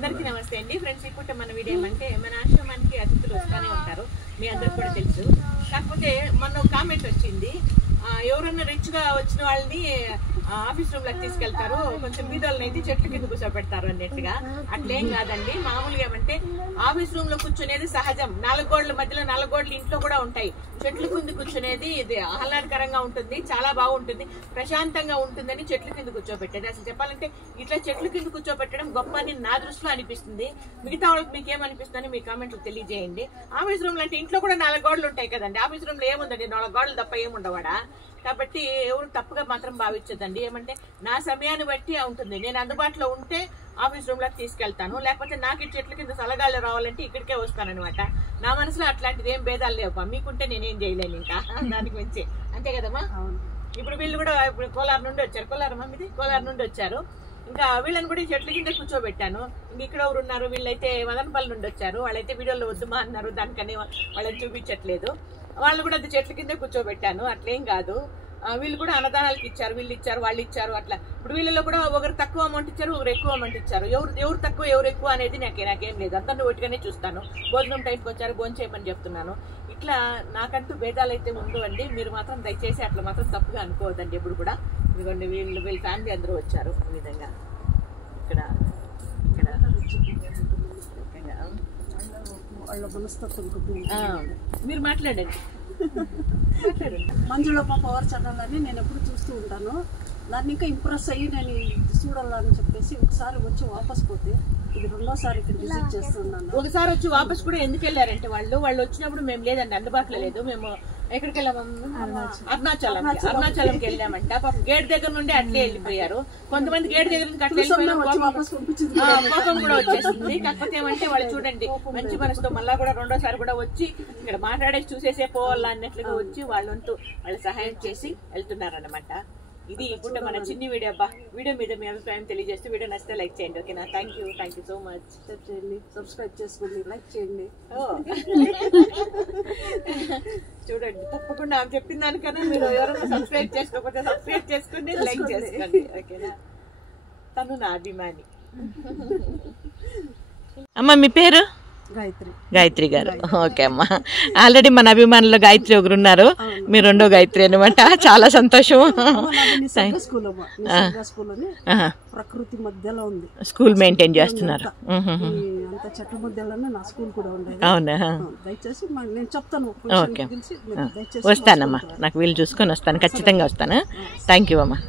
అందరికీ నమస్తే అండి ఫ్రెండ్స్. ఇప్పుడు మన వీడియో ఏమంటే మన ఆశ్రమానికి అతిథులు వస్తూనే ఉంటారు, మీ అందరికి కూడా తెలుసు. కాకపోతే మొన్న కామెంట్ వచ్చింది, ఎవరన్నా రిచ్గా వచ్చిన వాళ్ళని ఆఫీస్ రూమ్లోకి తీసుకెళ్తారు, కొంచెం బీదోళ్ళని అయితే చెట్ల కింద కూర్చోబెడతారు అన్నట్టుగా. అట్లేం కాదండి. మామూలుగా ఏమంటే ఆఫీస్ రూమ్ లో కూర్చునేది సహజం. 4 గోడల మధ్యలో 4 గోడలు ఇంట్లో కూడా ఉంటాయి. చెట్ల కింద కూర్చునేది ఇది ఆహ్లాదకరంగా ఉంటుంది, చాలా బాగుంటుంది, ప్రశాంతంగా ఉంటుందని చెట్ల కింద కూర్చోబెట్టేది. అసలు చెప్పాలంటే ఇట్లా చెట్ల కింద కూర్చోబెట్టడం గొప్ప అని నా దృష్టిలో అనిపిస్తుంది. మిగతా వాళ్ళకి మీకేమనిపిస్తుందని మీ కామెంట్లు తెలియజేయండి. ఆఫీస్ రూమ్ అంటే ఇంట్లో కూడా 4 గోడలు ఉంటాయి కదండి. ఆఫీస్ రూమ్ లో ఏముందండి, 4 గోడలు తప్ప ఏముండవాడా? కాబట్టి ఎవరు తప్పుగా మాత్రం భావించదండి. ఏమంటే నా సమయాన్ని బట్టి ఉంటుంది. నేను అందుబాటులో ఉంటే ఆఫీస్ రూమ్ లోకి తీసుకెళ్తాను, లేకపోతే నాకు ఈ చెట్ల కింద సలగాలు రావాలంటే ఇక్కడికే వస్తానన్నమాట. నా మనసులో అట్లాంటిది ఏం భేదాలు లేవు. మీకుంటే నేనేం చేయలేను ఇంకా దానికి మించి, అంతే కదమ్మా. ఇప్పుడు వీళ్ళు కూడా ఇప్పుడు కోలార్ నుండి వచ్చారు. కోలార్ నుండి వచ్చారు. ఇంకా వీళ్ళని కూడా చెట్ల కింద కూర్చోబెట్టాను. ఇంక ఇక్కడ ఎవరు ఉన్నారు, వీళ్ళైతే మదనపల్లి నుండి వచ్చారు. వాళ్ళైతే వీడియోలో వద్దుమా అన్నారు, దానికని వాళ్ళని చూపించట్లేదు. వాళ్ళు కూడా అది చెట్ల కింద కూర్చోబెట్టాను, అట్లేం కాదు. వీళ్ళు కూడా అన్నదానాలకు ఇచ్చారు, వీళ్ళు ఇచ్చారు, వాళ్ళు ఇచ్చారు. అట్లా ఇప్పుడు వీళ్ళలో కూడా ఒకరు తక్కువ అమౌంట్ ఇచ్చారు, ఒకరు ఎక్కువ అమౌంట్ ఇచ్చారు. ఎవరు తక్కువ ఎవరు ఎక్కువ అనేది నాకేం లేదు. అందరిని ఒట్టిగానే చూస్తాను. భోజనం టైంకి వచ్చారు, భోజనం చేయమని చెప్తున్నాను. ఇట్లా నాకంటూ భేదాలు అయితే ఉండవండి. మీరు మాత్రం దయచేసి అట్లా మాత్రం తప్పుగా అనుకోవద్దండి ఎప్పుడు కూడా. ఇదిగోండి వీళ్ళ ఫ్యామిలీ అందరూ వచ్చారు. ఈ విధంగా ఇక్కడ మీరు మాట్లాడండి. మంజులో పవర్ ఛానల్ అని నేను ఎప్పుడు చూస్తూ ఉంటాను. దాన్ని ఇంకా ఇంప్రెస్ అయ్యి నేను చూడాలని చెప్పేసి ఒకసారి వచ్చి వాపస్ పోతే ఇది 2వ సారి ఇక్కడ విజిట్ చేస్తున్నాను. ఒకసారి వచ్చి వాపస్ కూడా ఎందుకు వెళ్ళారంటే వాళ్ళు వచ్చినప్పుడు మేము లేదండి, అందుబాటులో లేదు. మేము ఎక్కడికి వెళ్ళాము, అరుణాచలంకి వెళ్ళామంట. పాపం గేట్ దగ్గర నుండి అట్లే వెళ్ళిపోయారు. కొంతమంది గేట్ దగ్గర నుంచి అట్లా కోపం కూడా వచ్చేసింది. కాకపోతే ఏమంటే వాళ్ళు చూడండి మంచి మనసుతో మళ్ళా కూడా 2వ సారి కూడా వచ్చి ఇక్కడ మాట్లాడేసి చూసేసే పోవాలా అన్నట్లుగా వచ్చి వాళ్ళంటూ వాళ్ళు సహాయం చేసి వెళ్తున్నారనమాట. ఇది ఇప్పుడు మన చిన్ని వీడియో. అబ్బా, వీడియో మీద మీ అభిప్రాయం తెలియజేస్తూ వీడియో నచ్చితే లైక్ చేయండి. ఓకేనా? Thank you so much. Share చేయండి, సబ్స్క్రైబ్ చేసుకోండి, లైక్ చేయండి. చూడండి, తప్పకుండా ఆమె చెప్పిన దానికన్నా మీరు ఎవరైనా సబ్స్క్రైబ్ చేసుకోకపోతే సబ్స్క్రైబ్ చేసుకోండి, లైక్ చేసుకోండి. ఓకేనా? తను నా అభిమాని. అమ్మ మీ పేరు? గాయత్రి గారు. ఓకే అమ్మా. ఆల్రెడీ మన అభిమానులు గాయత్రి ఒకరు ఉన్నారు, మీరు 2వ గాయత్రి అనమాట. చాలా సంతోషం. ప్రకృతి మధ్యలో ఉంది స్కూల్ మెయింటైన్ చేస్తున్నారు. చెట్ల మధ్యలోనే నా స్కూల్ కూడా ఉంది. అవునా? దయచేసి నేను చెప్తాను. ఓకే, వస్తానమ్మా. నాకు వీలు చూసుకొని వస్తాను, ఖచ్చితంగా వస్తాను. థ్యాంక్ యూ అమ్మా.